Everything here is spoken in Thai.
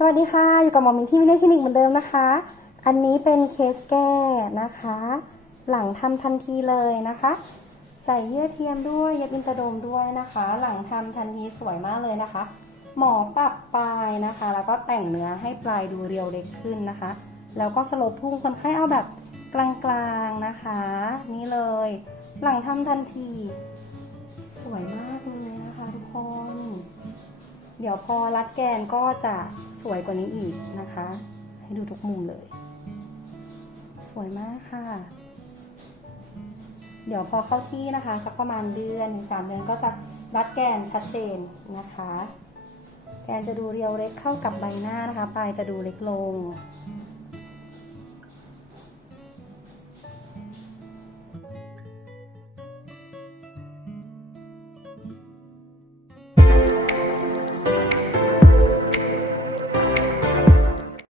สวัสดีค่ะ อยู่กับหมอมินที่วิเลคลินิกเหมือนเดิมนะคะ อันนี้เป็นเคสแก้นะคะ หลังทำทันทีเลยนะคะ ใส่เยื่อเทียมด้วยเย็บอินเตอร์โดมด้วยนะคะ หลังทำทันทีสวยมากเลยนะคะ หมอปรับปลายนะคะ แล้วก็แต่งเนื้อให้ปลายดูเรียวเล็กขึ้นนะคะ แล้วก็สลปพุ่งคนไข้เอาแบบกลางๆนะคะ นี่เลย หลังทำทันที เดี๋ยวพอรัดแกนก็จะสวยกว่านี้อีกนะคะ ให้ดูทุกมุมเลย สวยมากค่ะ เดี๋ยวพอเข้าที่นะคะสักประมาณเดือนถึงสามเดือนก็จะรัดแกนชัดเจนนะคะ แกนจะดูเรียวเล็กเข้ากับใบหน้านะคะ ปลายจะดูเล็กลง